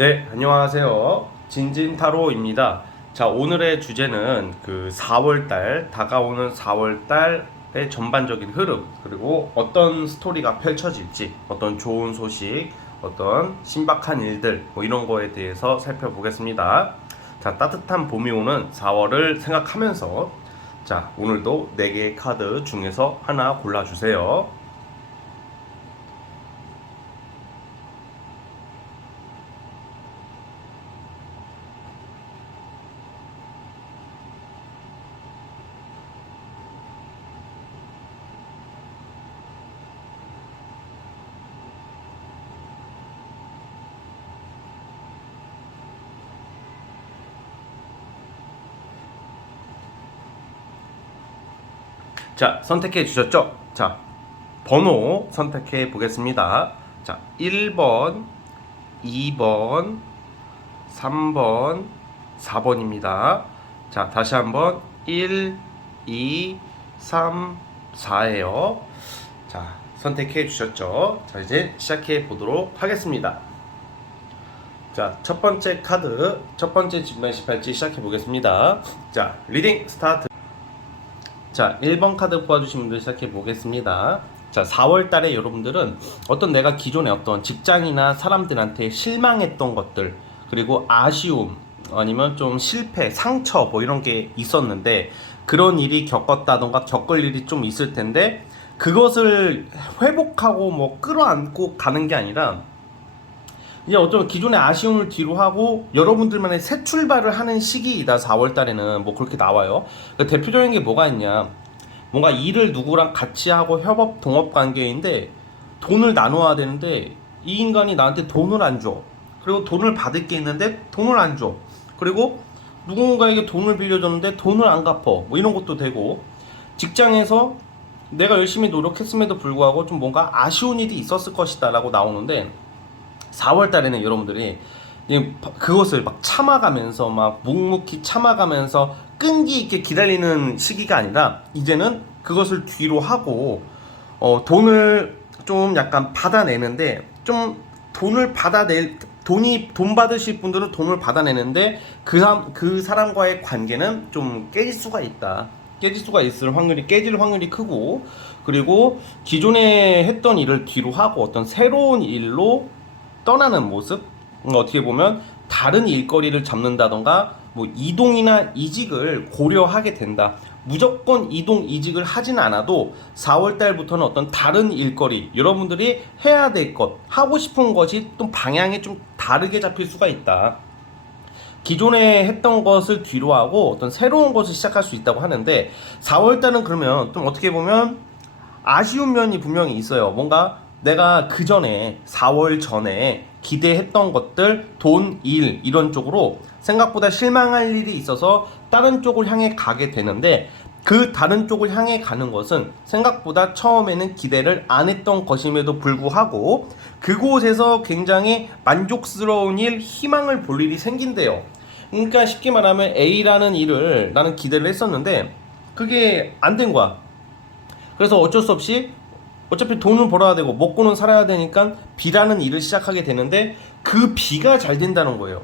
네, 안녕하세요. 진진타로입니다. 자, 오늘의 주제는 4월달, 다가오는 4월달의 전반적인 흐름, 그리고 어떤 스토리가 펼쳐질지, 어떤 좋은 소식, 어떤 신박한 일들, 뭐 이런 거에 대해서 살펴보겠습니다. 자, 따뜻한 봄이 오는 4월을 생각하면서, 자, 오늘도 4개의 카드 중에서 하나 골라주세요. 자, 선택해 주셨죠? 자, 번호 선택해 보겠습니다. 자, 1번, 2번, 3번, 4번입니다. 자, 다시 한번 1, 2, 3, 4예요. 자, 선택해 주셨죠? 자, 이제 시작해 보도록 하겠습니다. 자, 첫 번째 카드, 첫 번째 집단 18지 시작해 보겠습니다. 자, 리딩 스타트. 자, 1번 카드 뽑아주신 분들 시작해 보겠습니다. 자, 4월 달에 여러분들은 어떤 내가 기존에 어떤 직장이나 사람들한테 실망했던 것들, 그리고 아쉬움, 아니면 좀 실패, 상처, 뭐 이런 게 있었는데, 그런 일이 겪었다던가 겪을 일이 좀 있을 텐데, 그것을 회복하고 뭐 끌어안고 가는 게 아니라, 이제 어쩌면 기존의 아쉬움을 뒤로 하고 여러분들만의 새 출발을 하는 시기이다. 4월 달에는 뭐 그렇게 나와요. 그러니까 대표적인 게 뭐가 있냐, 뭔가 일을 누구랑 같이 하고 협업 동업 관계인데 돈을 나눠야 되는데 이 인간이 나한테 돈을 안 줘. 그리고 돈을 받을 게 있는데 돈을 안 줘. 그리고 누군가에게 돈을 빌려줬는데 돈을 안 갚어. 뭐 이런 것도 되고, 직장에서 내가 열심히 노력했음에도 불구하고 좀 뭔가 아쉬운 일이 있었을 것이다 라고 나오는데, 4월 달에는 여러분들이 그것을 막 참아가면서, 막 묵묵히 참아가면서 끈기 있게 기다리는 시기가 아니라, 이제는 그것을 뒤로 하고 돈을 좀 약간 받아내는데, 좀 돈 받으실 분들은 돈을 받아내는데 그 사람과의 관계는 좀 깨질 수가 있다. 깨질 확률이 크고, 그리고 기존에 했던 일을 뒤로 하고 어떤 새로운 일로 떠나는 모습, 어떻게 보면 다른 일거리를 잡는다던가 뭐 이동이나 이직을 고려하게 된다. 무조건 이동 이직을 하진 않아도 4월 달부터는 어떤 다른 일거리, 여러분들이 해야 될 것, 하고 싶은 것이 또 방향이 좀 다르게 잡힐 수가 있다. 기존에 했던 것을 뒤로 하고 어떤 새로운 것을 시작할 수 있다고 하는데, 4월 달은 그러면 좀 어떻게 보면 아쉬운 면이 분명히 있어요. 뭔가 내가 그 전에 4월 전에 기대했던 것들, 돈, 일 이런 쪽으로 생각보다 실망할 일이 있어서 다른 쪽을 향해 가게 되는데, 그 다른 쪽을 향해 가는 것은 생각보다 처음에는 기대를 안 했던 것임에도 불구하고 그곳에서 굉장히 만족스러운 일, 희망을 볼 일이 생긴대요. 그러니까 쉽게 말하면 A라는 일을 나는 기대를 했었는데 그게 안 된 거야. 그래서 어쩔 수 없이 어차피 돈을 벌어야 되고 먹고는 살아야 되니까 B라는 일을 시작하게 되는데, 그 B가 잘 된다는 거예요.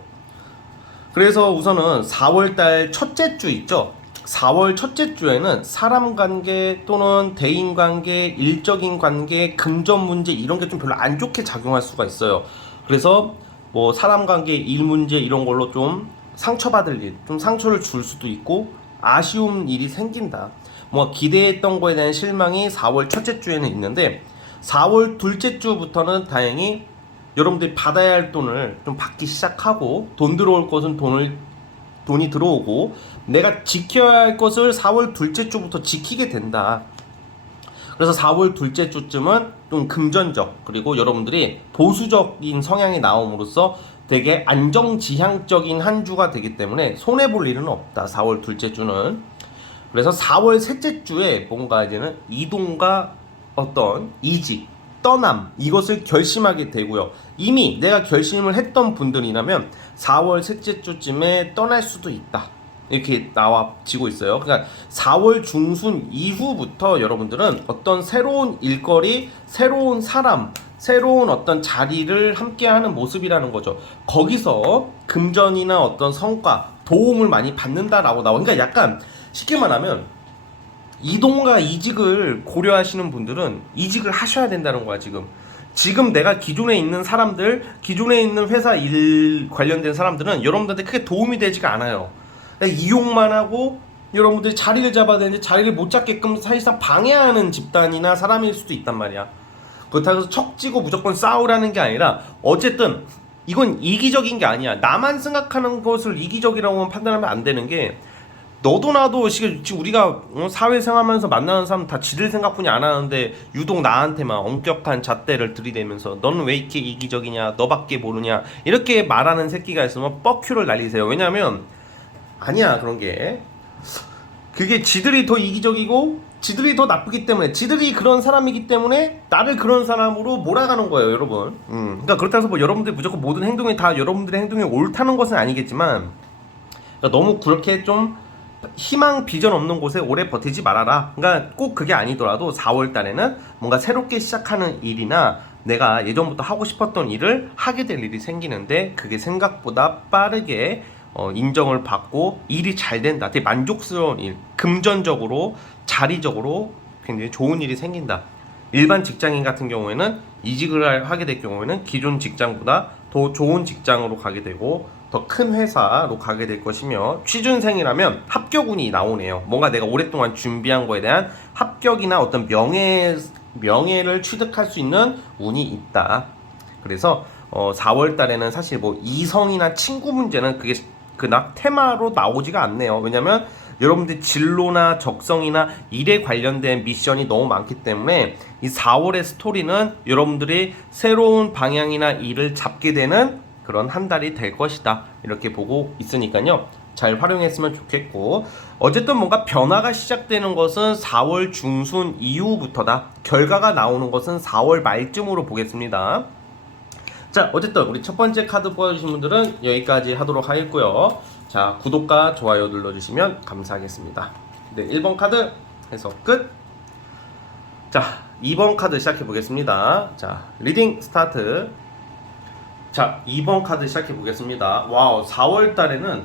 그래서 우선은 4월달 첫째 주 있죠. 4월 첫째 주에는 사람 관계 또는 대인 관계, 일적인 관계, 금전 문제 이런 게 좀 별로 안 좋게 작용할 수가 있어요. 그래서 뭐 사람 관계, 일 문제 이런 걸로 좀 상처받을 일, 좀 상처를 줄 수도 있고 아쉬운 일이 생긴다. 뭐 기대했던 거에 대한 실망이 4월 첫째 주에는 있는데, 4월 둘째 주부터는 다행히 여러분들이 받아야 할 돈을 좀 받기 시작하고, 돈 들어올 것은 돈이 들어오고, 내가 지켜야 할 것을 4월 둘째 주부터 지키게 된다. 그래서 4월 둘째 주쯤은 좀 금전적, 그리고 여러분들이 보수적인 성향이 나옴으로써 되게 안정지향적인 한 주가 되기 때문에 손해볼 일은 없다. 4월 둘째 주는. 그래서 4월 셋째 주에 뭔가 이제는 이동과 어떤 이직, 떠남, 이것을 결심하게 되고요. 이미 내가 결심을 했던 분들이라면 4월 셋째 주쯤에 떠날 수도 있다. 이렇게 나와지고 있어요. 그러니까 4월 중순 이후부터 여러분들은 어떤 새로운 일거리, 새로운 사람, 새로운 어떤 자리를 함께하는 모습이라는 거죠. 거기서 금전이나 어떤 성과, 도움을 많이 받는다라고 나와. 그러니까 약간 쉽게 말하면 이동과 이직을 고려하시는 분들은 이직을 하셔야 된다는 거야. 지금 내가 기존에 있는 사람들, 기존에 있는 회사 일 관련된 사람들은 여러분들한테 크게 도움이 되지가 않아요. 이용만 하고 여러분들이 자리를 잡아야 되는데 자리를 못 잡게끔 사실상 방해하는 집단이나 사람일 수도 있단 말이야. 그렇다고 해서 척지고 무조건 싸우라는 게 아니라 어쨌든 이건 이기적인 게 아니야. 나만 생각하는 것을 이기적이라고 판단하면 안 되는 게, 너도 나도 지금 우리가 사회생활하면서 만나는 사람 다 지들 생각뿐이 안 하는데 유독 나한테만 엄격한 잣대를 들이대면서 너는 왜 이렇게 이기적이냐, 너밖에 모르냐 이렇게 말하는 새끼가 있으면 뻑큐를 날리세요. 왜냐면 아니야, 그런 게. 그게 지들이 더 이기적이고 지들이 더 나쁘기 때문에, 지들이 그런 사람이기 때문에 나를 그런 사람으로 몰아가는 거예요, 여러분. 그러니까 그렇다고 해서 뭐 여러분들이 무조건 모든 행동이 다 여러분들의 행동이 옳다는 것은 아니겠지만, 그러니까 너무 그렇게 좀 희망 비전 없는 곳에 오래 버티지 말아라. 그러니까 꼭 그게 아니더라도 4월 달에는 뭔가 새롭게 시작하는 일이나 내가 예전부터 하고 싶었던 일을 하게 될 일이 생기는데, 그게 생각보다 빠르게 인정을 받고 일이 잘 된다. 되게 만족스러운 일, 금전적으로, 자리적으로 굉장히 좋은 일이 생긴다. 일반 직장인 같은 경우에는 이직을 하게 될 경우에는 기존 직장보다 더 좋은 직장으로 가게 되고 더 큰 회사로 가게 될 것이며, 취준생이라면 합격운이 나오네요. 뭔가 내가 오랫동안 준비한 거에 대한 합격이나 어떤 명예를 취득할 수 있는 운이 있다. 그래서 4월 달에는 사실 뭐 이성이나 친구 문제는 그게 그닥 테마로 나오지가 않네요. 왜냐면 여러분들 진로나 적성이나 일에 관련된 미션이 너무 많기 때문에 이 4월의 스토리는 여러분들이 새로운 방향이나 일을 잡게 되는 그런 한 달이 될 것이다, 이렇게 보고 있으니까요. 잘 활용했으면 좋겠고, 어쨌든 뭔가 변화가 시작되는 것은 4월 중순 이후부터다. 결과가 나오는 것은 4월 말쯤으로 보겠습니다. 자, 어쨌든 우리 첫 번째 카드 뽑아주신 분들은 여기까지 하도록 하겠고요. 자, 구독과 좋아요 눌러주시면 감사하겠습니다. 네, 1번 카드 해서 끝. 자, 2번 카드 시작해 보겠습니다. 자, 리딩 스타트. 자, 2번 카드 시작해 보겠습니다. 와우, 4월 달에는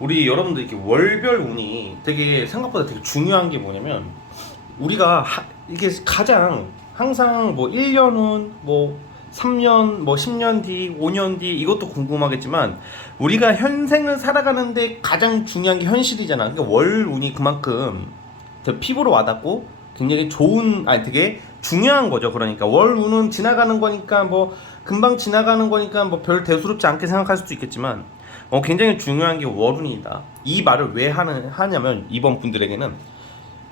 우리 여러분들 이렇게 월별 운이 되게 생각보다 되게 중요한 게 뭐냐면, 우리가 이게 가장 항상 뭐 1년은 뭐 3년, 뭐 10년 뒤, 5년 뒤 이것도 궁금하겠지만, 우리가 현생을 살아가는데 가장 중요한 게 현실이잖아. 그러니까 월 운이 그만큼 되게 피부로 와닿고 굉장히 좋은, 되게 중요한 거죠. 그러니까 월 운은 지나가는 거니까 뭐 금방 지나가는 거니까 뭐 별 대수롭지 않게 생각할 수도 있겠지만, 굉장히 중요한 게 월운이다. 이 말을 왜 하냐면, 이번 분들에게는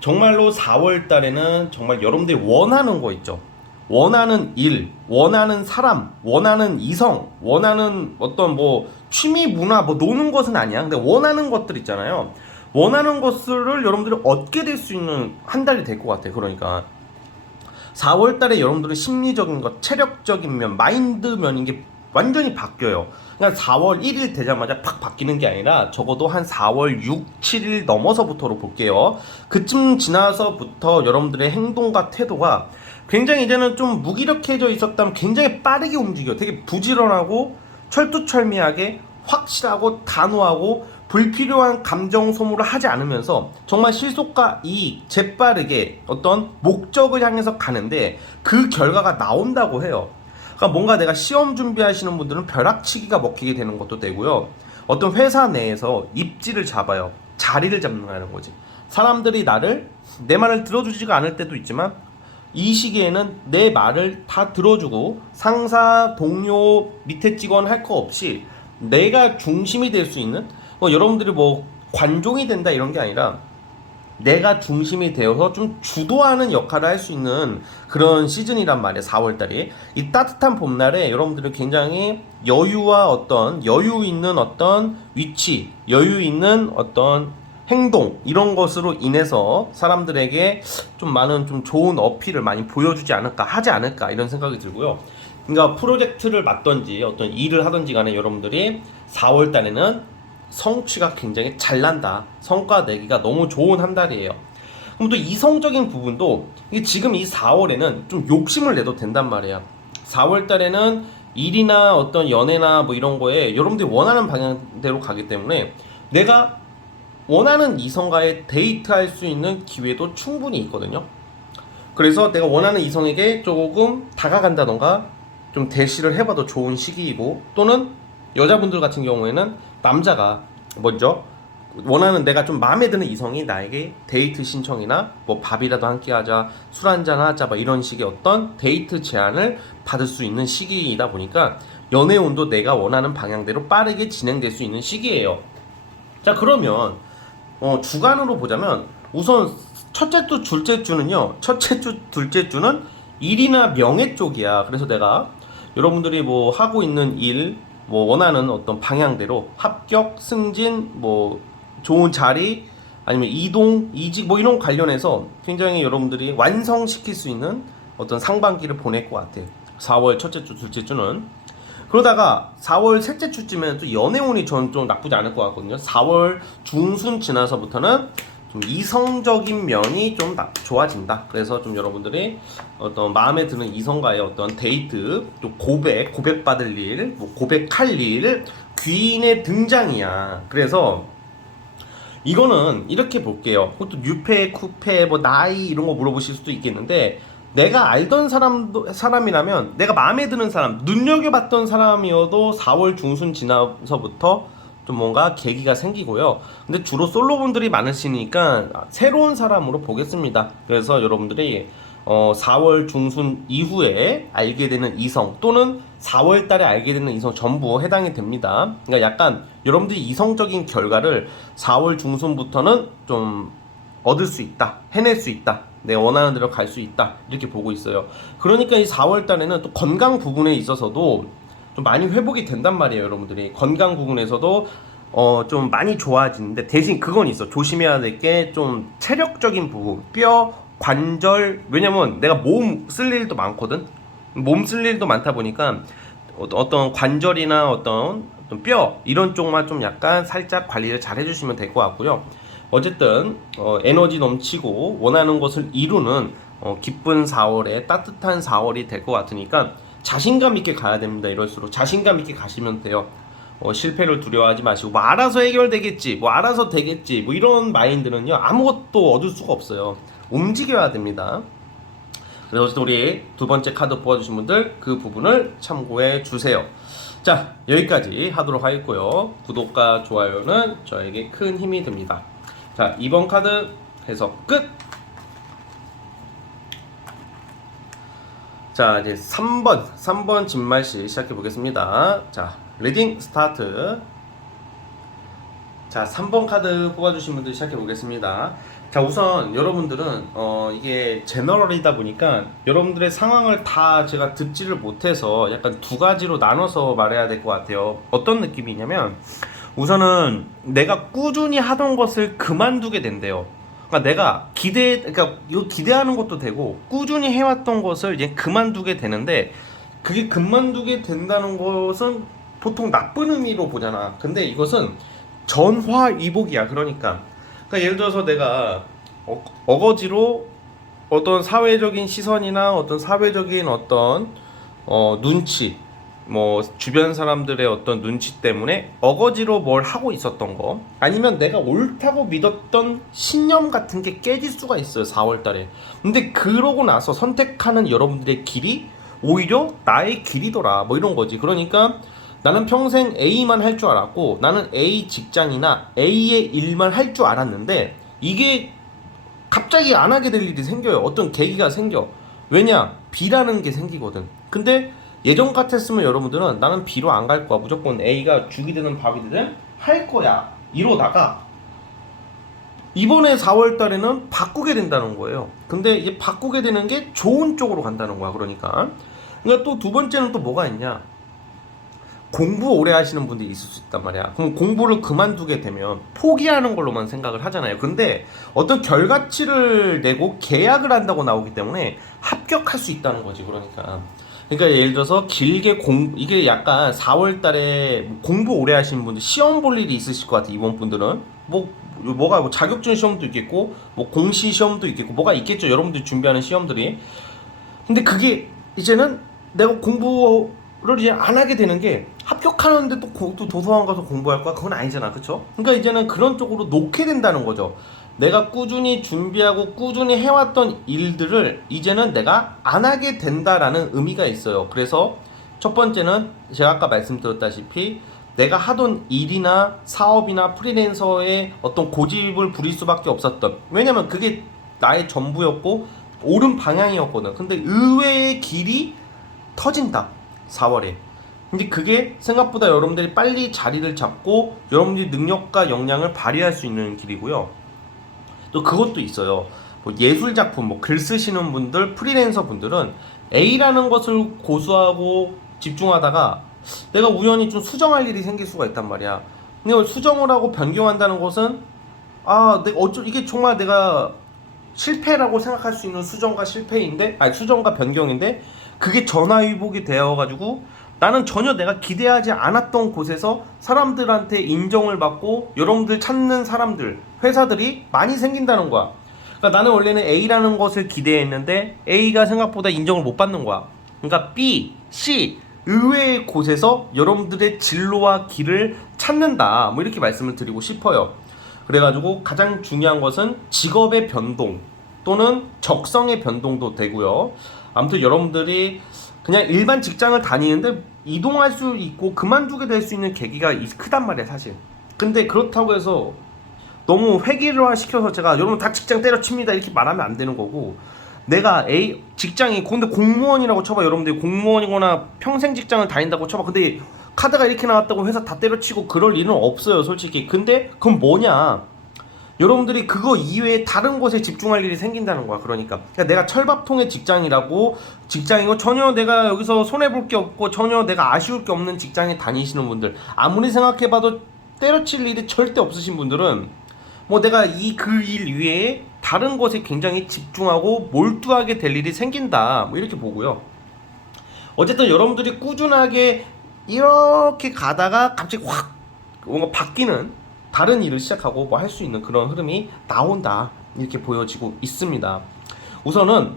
정말로 4월 달에는 정말 여러분들이 원하는 거 있죠. 원하는 일, 원하는 사람, 원하는 이성, 원하는 어떤 뭐 취미, 문화, 뭐 노는 것은 아니야. 근데 원하는 것들 있잖아요. 원하는 것들을 여러분들이 얻게 될 수 있는 한 달이 될 것 같아요. 그러니까 4월 달에 여러분들의 심리적인 것, 체력적인 면, 마인드 면인 게 완전히 바뀌어요. 그러니까 4월 1일 되자마자 팍 바뀌는 게 아니라 적어도 한 4월 6, 7일 넘어서부터로 볼게요. 그쯤 지나서부터 여러분들의 행동과 태도가 굉장히 이제는 좀 무기력해져 있었다면 굉장히 빠르게 움직여. 되게 부지런하고 철두철미하게 확실하고 단호하고 불필요한 감정 소모를 하지 않으면서 정말 실속과 이익, 재빠르게 어떤 목적을 향해서 가는데 그 결과가 나온다고 해요. 그러니까 뭔가 내가 시험 준비하시는 분들은 벼락치기가 먹히게 되는 것도 되고요. 어떤 회사 내에서 입지를 잡아요. 자리를 잡는 거지. 사람들이 내 말을 들어주지가 않을 때도 있지만, 이 시기에는 내 말을 다 들어주고 상사, 동료, 밑에 직원 할 거 없이 내가 중심이 될 수 있는, 여러분들이 뭐 관종이 된다 이런 게 아니라 내가 중심이 되어서 좀 주도하는 역할을 할 수 있는 그런 시즌이란 말이에요. 4월달이 이 따뜻한 봄날에 여러분들은 굉장히 여유와 어떤 여유 있는 어떤 위치, 여유 있는 어떤 행동, 이런 것으로 인해서 사람들에게 좀 많은 좀 좋은 어필을 많이 보여주지 않을까, 하지 않을까, 이런 생각이 들고요. 그러니까 프로젝트를 맡던지 어떤 일을 하던지 간에 여러분들이 4월 달에는 성취가 굉장히 잘 난다. 성과 내기가 너무 좋은 한 달이에요. 그럼 또 이성적인 부분도 지금 이 4월에는 좀 욕심을 내도 된단 말이에요. 4월 달에는 일이나 어떤 연애나 뭐 이런 거에 여러분들이 원하는 방향대로 가기 때문에 내가 원하는 이성과의 데이트할 수 있는 기회도 충분히 있거든요. 그래서 내가 원하는 이성에게 조금 다가간다던가 좀 대시를 해봐도 좋은 시기이고, 또는 여자분들 같은 경우에는 남자가 먼저 원하는 내가 좀 마음에 드는 이성이 나에게 데이트 신청이나 뭐 밥이라도 함께 하자, 술 한잔 하자, 뭐 이런 식의 어떤 데이트 제안을 받을 수 있는 시기이다 보니까 연애운도 내가 원하는 방향대로 빠르게 진행될 수 있는 시기예요. 자, 그러면 주간으로 보자면 우선 첫째 주, 둘째 주는요. 첫째 주, 둘째 주는 일이나 명예 쪽이야. 그래서 내가 여러분들이 뭐 하고 있는 일, 뭐 원하는 어떤 방향대로 합격, 승진, 뭐 좋은 자리, 아니면 이동, 이직 뭐 이런 관련해서 굉장히 여러분들이 완성시킬 수 있는 어떤 상반기를 보낼 것 같아. 4월 첫째 주, 둘째 주는. 그러다가 4월 셋째 주쯤에는 또 연애운이 전 좀 나쁘지 않을 것 같거든요. 4월 중순 지나서부터는 좀 이성적인 면이 좀 좋아진다. 그래서 좀 여러분들이 어떤 마음에 드는 이성과의 어떤 데이트, 또 고백받을 일, 뭐 고백할 일, 귀인의 등장이야. 그래서 이거는 이렇게 볼게요. 그것도 뉴페, 쿠페, 뭐 나이 이런 거 물어보실 수도 있겠는데, 내가 알던 사람이라면, 내가 마음에 드는 사람, 눈여겨봤던 사람이어도 4월 중순 지나서부터 좀 뭔가 계기가 생기고요. 근데 주로 솔로분들이 많으시니까 새로운 사람으로 보겠습니다. 그래서 여러분들이 4월 중순 이후에 알게 되는 이성, 또는 4월 달에 알게 되는 이성 전부 해당이 됩니다. 그러니까 약간 여러분들이 이성적인 결과를 4월 중순부터는 좀 얻을 수 있다, 해낼 수 있다, 내가 원하는 대로 갈 수 있다, 이렇게 보고 있어요. 그러니까 이 4월 달에는 또 건강 부분에 있어서도 좀 많이 회복이 된단 말이에요. 여러분들이 건강 부분에서도 좀 많이 좋아지는데, 대신 그건 있어. 조심해야 될 게 좀 체력적인 부분, 뼈, 관절. 왜냐면 내가 몸 쓸 일도 많거든. 몸 쓸 일도 많다 보니까 어떤 관절이나 어떤 뼈 이런 쪽만 좀 약간 살짝 관리를 잘 해주시면 될 것 같고요. 어쨌든 에너지 넘치고 원하는 것을 이루는 기쁜 4월에 따뜻한 4월이 될 것 같으니까 자신감 있게 가야 됩니다. 이럴수록 자신감 있게 가시면 돼요. 실패를 두려워하지 마시고, 뭐 알아서 해결되겠지, 뭐 알아서 되겠지, 뭐 이런 마인드는요 아무것도 얻을 수가 없어요. 움직여야 됩니다. 그래서 우리 두 번째 카드 뽑아주신 분들 그 부분을 참고해 주세요. 자, 여기까지 하도록 하겠고요. 구독과 좋아요는 저에게 큰 힘이 됩니다. 자, 2번 카드 해석 끝! 자, 이제 3번 진말씨 시작해 보겠습니다. 자, 리딩 스타트. 자, 3번 카드 뽑아주신 분들 시작해 보겠습니다. 자, 우선 여러분들은 이게 제너럴이다 보니까 여러분들의 상황을 다 제가 듣지를 못해서 약간 두 가지로 나눠서 말해야 될 것 같아요. 어떤 느낌이냐면, 우선은 내가 꾸준히 하던 것을 그만두게 된대요. 그러니까 내가 그러니까 이거 기대하는 것도 되고 꾸준히 해왔던 것을 이제 그만두게 되는데, 그게 그만두게 된다는 것은 보통 나쁜 의미로 보잖아. 근데 이것은 전화위복이야. 그러니까 예를 들어서 내가 어거지로 어떤 사회적인 시선이나 어떤 사회적인 어떤 눈치, 뭐 주변 사람들의 어떤 눈치 때문에 어거지로 뭘 하고 있었던 거, 아니면 내가 옳다고 믿었던 신념 같은 게 깨질 수가 있어요. 4월 달에. 근데 그러고 나서 선택하는 여러분들의 길이 오히려 나의 길이더라, 뭐 이런 거지. 그러니까 나는 평생 A만 할 줄 알았고, 나는 A 직장이나 A의 일만 할 줄 알았는데, 이게 갑자기 안 하게 될 일이 생겨요. 어떤 계기가 생겨. 왜냐? B라는 게 생기거든. 근데 예전 같았으면 여러분들은 나는 B로 안 갈 거야, 무조건 A가 죽이 되는 밥이 되든 할 거야, 이러다가 이번에 4월 달에는 바꾸게 된다는 거예요. 근데 이제 바꾸게 되는 게 좋은 쪽으로 간다는 거야. 그러니까 또 두 번째는 또 뭐가 있냐? 공부 오래 하시는 분들이 있을 수 있단 말이야. 그럼 공부를 그만두게 되면 포기하는 걸로만 생각을 하잖아요. 근데 어떤 결과치를 내고 계약을 한다고 나오기 때문에 합격할 수 있다는 거지. 그러니까 예를 들어서 길게 이게 약간 4월 달에 공부 오래 하시는 분들 시험 볼 일이 있으실 것 같아. 이번 분들은 뭐가 자격증 시험도 있겠고, 뭐 공시 시험도 있겠고, 뭐가 있겠죠. 여러분들이 준비하는 시험들이. 근데 그게 이제는 내가 공부를 이제 안 하게 되는 게 합격하는데 또 도서관 가서 공부할 거야? 그건 아니잖아, 그쵸? 그러니까 이제는 그런 쪽으로 놓게 된다는 거죠. 내가 꾸준히 준비하고 꾸준히 해왔던 일들을 이제는 내가 안 하게 된다라는 의미가 있어요. 그래서 첫 번째는 제가 아까 말씀드렸다시피 내가 하던 일이나 사업이나 프리랜서의 어떤 고집을 부릴 수밖에 없었던, 왜냐면 그게 나의 전부였고 옳은 방향이었거든. 근데 의외의 길이 터진다, 4월에. 근데 그게 생각보다 여러분들이 빨리 자리를 잡고 여러분들이 능력과 역량을 발휘할 수 있는 길이고요. 또 그것도 있어요. 뭐 예술 작품, 뭐 글 쓰시는 분들, 프리랜서 분들은 A라는 것을 고수하고 집중하다가 내가 우연히 좀 수정할 일이 생길 수가 있단 말이야. 근데 수정을 하고 변경한다는 것은 내가 이게 정말 내가 실패라고 생각할 수 있는 수정과 실패인데, 아니 수정과 변경인데 그게 전화위복이 되어가지고 나는 전혀 내가 기대하지 않았던 곳에서 사람들한테 인정을 받고 여러분들 찾는 사람들, 회사들이 많이 생긴다는 거야. 그러니까 나는 원래는 A라는 것을 기대했는데 A가 생각보다 인정을 못 받는 거야. 그러니까 B, C 의외의 곳에서 여러분들의 진로와 길을 찾는다, 뭐 이렇게 말씀을 드리고 싶어요. 그래가지고 가장 중요한 것은 직업의 변동 또는 적성의 변동도 되고요. 아무튼 여러분들이 그냥 일반 직장을 다니는데 이동할 수 있고 그만두게 될 수 있는 계기가 크단 말이야, 사실. 근데 그렇다고 해서 너무 획일화 시켜서 제가 여러분 다 직장 때려칩니다 이렇게 말하면 안 되는 거고, 내가 직장이 근데 공무원이라고 쳐봐. 여러분들이 공무원이거나 평생 직장을 다닌다고 쳐봐. 근데 카드가 이렇게 나왔다고 회사 다 때려치고 그럴 일은 없어요, 솔직히. 근데 그건 뭐냐, 여러분들이 그거 이외에 다른 곳에 집중할 일이 생긴다는 거야. 그러니까 내가 철밥통의 직장이고 전혀 내가 여기서 손해볼 게 없고 전혀 내가 아쉬울 게 없는 직장에 다니시는 분들, 아무리 생각해봐도 때려칠 일이 절대 없으신 분들은 뭐 내가 그 일 위에 다른 것에 굉장히 집중하고 몰두하게 될 일이 생긴다, 뭐 이렇게 보고요. 어쨌든 여러분들이 꾸준하게 이렇게 가다가 갑자기 확 뭔가 바뀌는 다른 일을 시작하고 뭐 할 수 있는 그런 흐름이 나온다, 이렇게 보여지고 있습니다. 우선은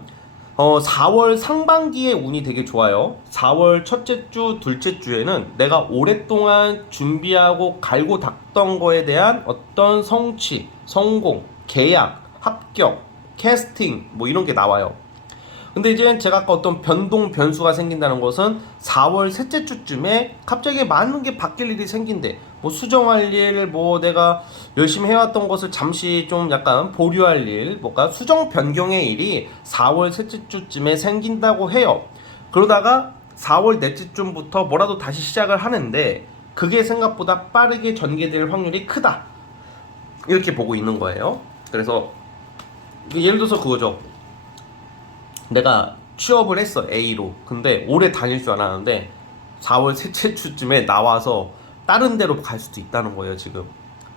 4월 상반기에 운이 되게 좋아요. 4월 첫째 주, 둘째 주에는 내가 오랫동안 준비하고 갈고 닦던 거에 대한 어떤 성취, 성공, 계약, 합격, 캐스팅 뭐 이런 게 나와요. 근데 이제 제가 아까 어떤 변수가 생긴다는 것은 4월 셋째 주쯤에 갑자기 많은 게 바뀔 일이 생긴대. 뭐 수정할 일, 뭐 내가 열심히 해왔던 것을 잠시 좀 약간 보류할 일, 뭔가 수정 변경의 일이 4월 셋째 주쯤에 생긴다고 해요. 그러다가 4월 넷째 주부터 뭐라도 다시 시작을 하는데 그게 생각보다 빠르게 전개될 확률이 크다, 이렇게 보고 있는 거예요. 그래서 예를 들어서 그거죠. 내가 취업을 했어, A로. 근데 오래 다닐 줄 알았는데 4월 셋째 주쯤에 나와서 다른 데로 갈 수도 있다는 거예요, 지금.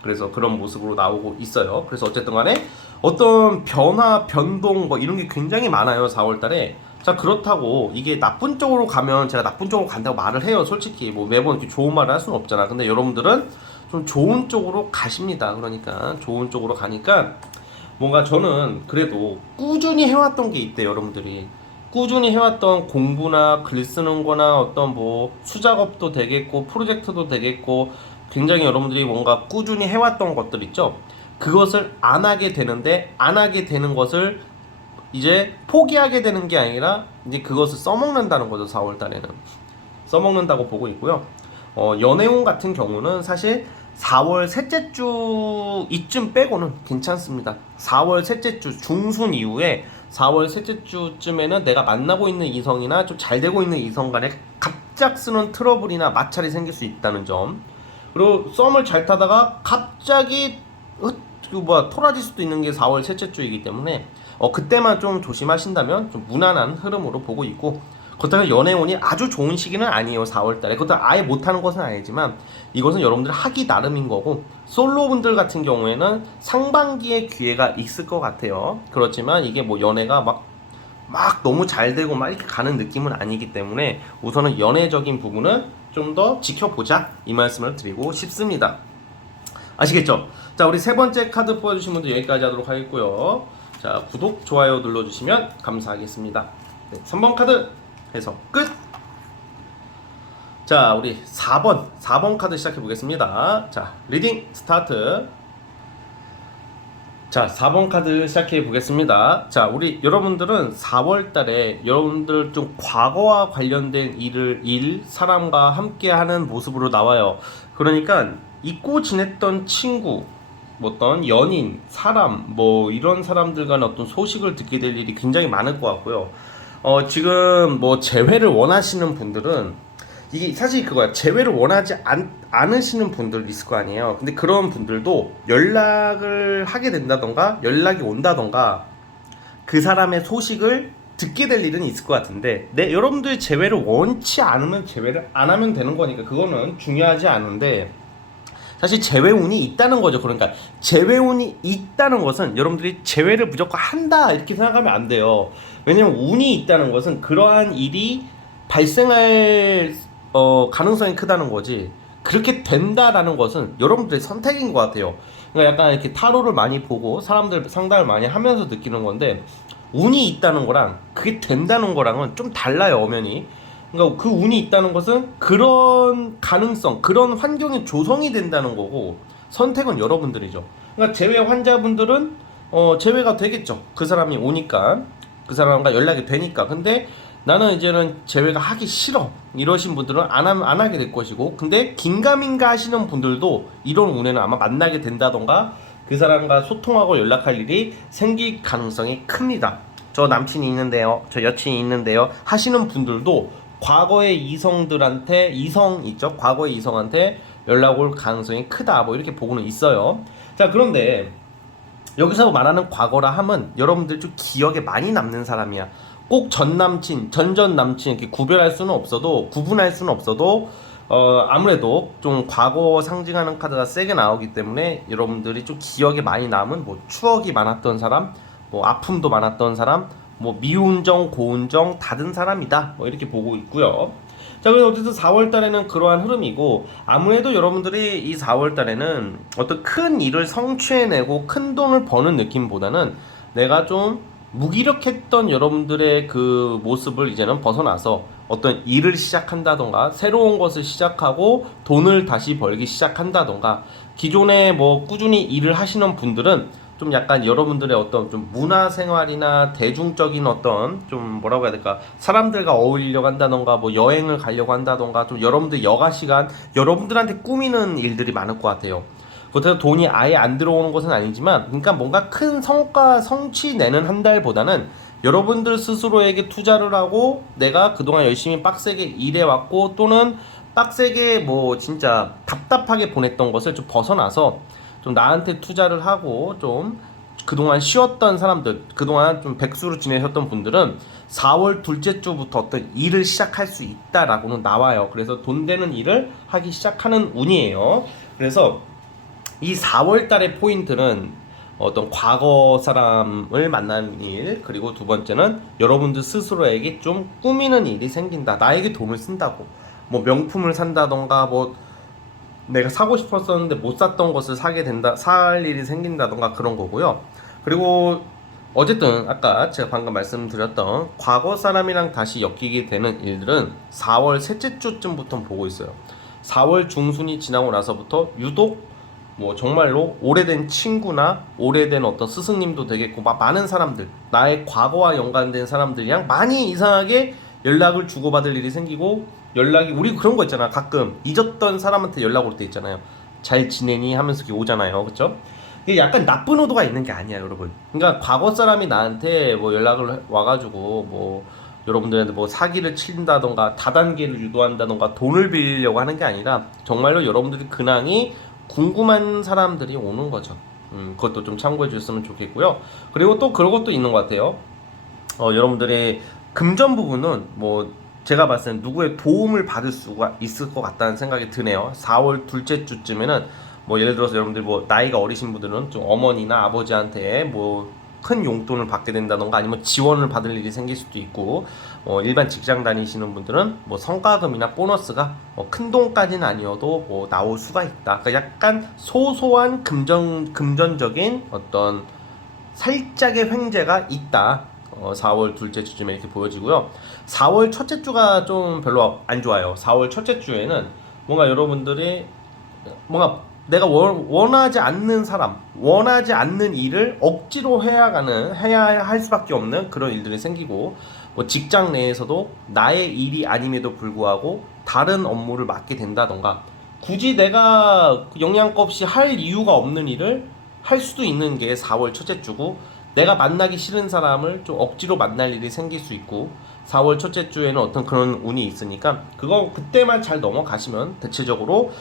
그래서 그런 모습으로 나오고 있어요. 그래서 어쨌든 간에 어떤 변화, 변동 뭐 이런 게 굉장히 많아요, 4월 달에. 자, 그렇다고 이게 나쁜 쪽으로 가면 제가 나쁜 쪽으로 간다고 말을 해요, 솔직히. 뭐 매번 이렇게 좋은 말을 할 수는 없잖아. 근데 여러분들은 좀 좋은 쪽으로 가십니다. 그러니까 좋은 쪽으로 가니까 뭔가 저는 그래도 꾸준히 해왔던 게 있대요, 여러분들이. 꾸준히 해왔던 공부나 글 쓰는 거나 어떤 뭐 수작업도 되겠고 프로젝트도 되겠고 굉장히 여러분들이 뭔가 꾸준히 해왔던 것들 있죠. 그것을 안 하게 되는데 안 하게 되는 것을 이제 포기하게 되는 게 아니라 이제 그것을 써먹는다는 거죠, 4월 달에는. 써먹는다고 보고 있고요. 연애운 같은 경우는 사실 4월 셋째 주 이쯤 빼고는 괜찮습니다. 4월 셋째 주 중순 이후에 4월 셋째 주쯤에는 내가 만나고 있는 이성이나 좀 잘 되고 있는 이성 간에 갑작스런 트러블이나 마찰이 생길 수 있다는 점. 그리고 썸을 잘 타다가 갑자기 토라질 수도 있는 게 4월 셋째 주이기 때문에 그때만 좀 조심하신다면 좀 무난한 흐름으로 보고 있고, 그렇다고 연애운이 아주 좋은 시기는 아니에요, 4월달에. 그것도 아예 못하는 것은 아니지만 이것은 여러분들 하기 나름인 거고, 솔로분들 같은 경우에는 상반기에 기회가 있을 것 같아요. 그렇지만 이게 뭐 연애가 막 너무 잘 되고 막 이렇게 가는 느낌은 아니기 때문에 우선은 연애적인 부분은 좀 더 지켜보자, 이 말씀을 드리고 싶습니다. 아시겠죠? 자, 우리 세 번째 카드 뽑아주신 분들 여기까지 하도록 하겠고요. 자, 구독, 좋아요 눌러주시면 감사하겠습니다. 네, 3번 카드 해서 끝! 자, 우리 4번 카드 시작해 보겠습니다. 자, 리딩 스타트. 자, 4번 카드 시작해 보겠습니다. 자, 우리 여러분들은 4월 달에 여러분들 좀 과거와 관련된 사람과 함께 하는 모습으로 나와요. 그러니까 잊고 지냈던 친구, 뭐 어떤 연인, 사람, 뭐 이런 사람들 간의 어떤 소식을 듣게 될 일이 굉장히 많을 것 같고요. 지금 뭐 재회를 원하시는 분들은 이게 사실 그거야. 재회를 원하지 않으시는 분들 있을 거 아니에요. 근데 그런 분들도 연락을 하게 된다던가 연락이 온다던가 그 사람의 소식을 듣게 될 일은 있을 것 같은데, 네, 여러분들이 재회를 원치 않으면 재회를 안 하면 되는 거니까 그거는 중요하지 않은데, 사실 재회운이 있다는 거죠. 그러니까 재회운이 있다는 것은 여러분들이 재회를 무조건 한다 이렇게 생각하면 안 돼요. 왜냐면 운이 있다는 것은 그러한 일이 발생할 가능성이 크다는 거지, 그렇게 된다라는 것은 여러분들의 선택인 것 같아요. 그러니까 약간 이렇게 타로를 많이 보고 사람들 상담을 많이 하면서 느끼는 건데, 운이 있다는 거랑 그게 된다는 거랑은 좀 달라요, 엄연히. 그러니까 그 운이 있다는 것은 그런 가능성, 그런 환경이 조성이 된다는 거고, 선택은 여러분들이죠. 그러니까 재회 환자분들은 재회가 되겠죠. 그 사람이 오니까, 그 사람과 연락이 되니까. 근데 나는 이제는 재회가 하기 싫어 이러신 분들은 안 하게 될 것이고, 근데 긴가민가 하시는 분들도 이런 운에는 아마 만나게 된다던가 그 사람과 소통하고 연락할 일이 생길 가능성이 큽니다. 저 남친이 있는데요, 저 여친이 있는데요 하시는 분들도 과거의 이성 있죠? 과거의 이성한테 연락 올 가능성이 크다, 뭐 이렇게 보고는 있어요. 자, 그런데 여기서 말하는 과거라 함은 여러분들 좀 기억에 많이 남는 사람이야. 꼭 전 남친, 전 남친 이렇게 구분할 수는 없어도 아무래도 좀 과거 상징하는 카드가 세게 나오기 때문에 여러분들이 좀 기억에 많이 남은 뭐 추억이 많았던 사람, 뭐 아픔도 많았던 사람, 뭐 미운 정, 고운 정 닫은 사람이다, 뭐 이렇게 보고 있고요. 자, 그래서 어쨌든 4월 달에는 그러한 흐름이고, 아무래도 여러분들이 이 4월 달에는 어떤 큰 일을 성취해내고 큰 돈을 버는 느낌보다는 내가 좀 무기력했던 여러분들의 그 모습을 이제는 벗어나서 어떤 일을 시작한다던가 새로운 것을 시작하고 돈을 다시 벌기 시작한다던가, 기존에 뭐 꾸준히 일을 하시는 분들은 좀 약간 여러분들의 어떤 좀 문화생활이나 대중적인 어떤 좀 뭐라고 해야 될까, 사람들과 어울리려고 한다던가 뭐 여행을 가려고 한다던가, 좀 여러분들 여가 시간 여러분들한테 꾸미는 일들이 많을 것 같아요. 그렇다고 돈이 아예 안 들어오는 것은 아니지만, 그러니까 뭔가 큰 성과 성취 내는 한 달보다는 여러분들 스스로에게 투자를 하고 내가 그동안 열심히 빡세게 일해왔고 또는 빡세게 뭐 진짜 답답하게 보냈던 것을 좀 벗어나서 좀 나한테 투자를 하고, 좀 그동안 쉬었던 사람들, 그동안 좀 백수로 지내셨던 분들은 4월 둘째 주부터 어떤 일을 시작할 수 있다라고는 나와요. 그래서 돈 되는 일을 하기 시작하는 운이에요. 그래서 이 4월 달의 포인트는 어떤 과거 사람을 만나는 일, 그리고 두 번째는 여러분들 스스로에게 좀 꾸미는 일이 생긴다. 나에게 돈을 쓴다고. 뭐 명품을 산다던가, 뭐 내가 사고 싶었었는데 못 샀던 것을 살 일이 생긴다던가 그런 거고요. 그리고 어쨌든 아까 제가 방금 말씀드렸던 과거 사람이랑 다시 엮이게 되는 일들은 4월 셋째 주쯤부터 보고 있어요. 4월 중순이 지나고 나서부터 유독 뭐 정말로 오래된 친구나 오래된 어떤 스승님도 되겠고, 막 많은 사람들, 나의 과거와 연관된 사람들이랑 많이 이상하게 연락을 주고받을 일이 생기고, 연락이, 우리 그런 거 있잖아. 가끔 잊었던 사람한테 연락 올 때 있잖아요. 잘 지내니 하면서 이렇게 오잖아요. 그쵸? 이게 약간 나쁜 의도가 있는 게 아니야, 여러분. 그러니까 과거 사람이 나한테 뭐 연락을 와가지고 뭐 여러분들한테 뭐 사기를 친다던가 다단계를 유도한다던가 돈을 빌리려고 하는 게 아니라, 정말로 여러분들이 근황이 궁금한 사람들이 오는 거죠. 그것도 좀 참고해 주셨으면 좋겠고요. 그리고 또 그런 것도 있는 것 같아요. 여러분들의 금전 부분은 뭐 제가 봤을 땐 누구의 도움을 받을 수가 있을 것 같다는 생각이 드네요. 4월 둘째 주쯤에는 뭐 예를 들어서 여러분들 뭐 나이가 어리신 분들은 좀 어머니나 아버지한테 뭐 큰 용돈을 받게 된다던가, 아니면 지원을 받을 일이 생길 수도 있고, 일반 직장 다니시는 분들은 뭐 성과금이나 보너스가 큰 돈까지는 아니어도 뭐 나올 수가 있다. 그러니까 약간 소소한 금전적인 어떤 살짝의 횡재가 있다. 4월 둘째 주쯤에 이렇게 보여지고요. 4월 첫째 주가 좀 별로 안 좋아요. 4월 첫째 주에는 뭔가 여러분들이 뭔가 내가 원하지 않는 사람, 원하지 않는 일을 억지로 해야 할 수밖에 없는 그런 일들이 생기고, 뭐 직장 내에서도 나의 일이 아님에도 불구하고 다른 업무를 맡게 된다던가, 굳이 내가 영양가 없이 할 이유가 없는 일을 할 수도 있는 게 4월 첫째 주고, 내가 만나기 싫은 사람을 좀 억지로 만날 일이 생길 수 있고, 4월 첫째 주에는 어떤 그런 운이 있으니까 그거 그때만 잘 넘어가시면 대체적으로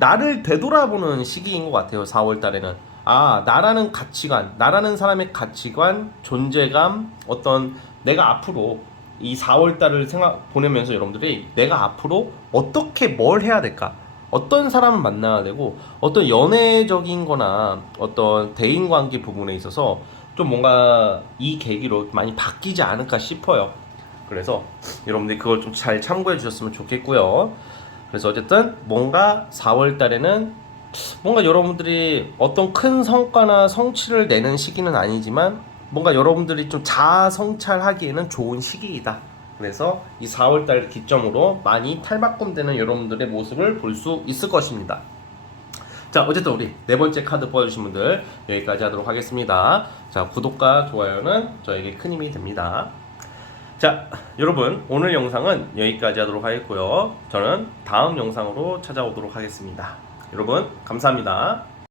나를 되돌아보는 시기인 것 같아요. 4월 달에는 나라는 가치관, 나라는 사람의 가치관, 존재감, 어떤 내가 앞으로 이 4월 달을 보내면서 여러분들이 내가 앞으로 어떻게 뭘 해야 될까, 어떤 사람을 만나야 되고, 어떤 연애적인 거나 어떤 대인관계 부분에 있어서 좀 뭔가 이 계기로 많이 바뀌지 않을까 싶어요. 그래서 여러분들이 그걸 좀 잘 참고해 주셨으면 좋겠고요. 그래서 어쨌든 뭔가 4월 달에는 뭔가 여러분들이 어떤 큰 성과나 성취를 내는 시기는 아니지만 뭔가 여러분들이 좀 자아 성찰하기에는 좋은 시기이다. 그래서 이 4월 달 기점으로 많이 탈바꿈되는 여러분들의 모습을 볼 수 있을 것입니다. 자, 어쨌든 우리 네 번째 카드 뽑아주신 분들 여기까지 하도록 하겠습니다. 자, 구독과 좋아요는 저에게 큰 힘이 됩니다. 자, 여러분, 오늘 영상은 여기까지 하도록 하겠고요. 저는 다음 영상으로 찾아오도록 하겠습니다. 여러분, 감사합니다.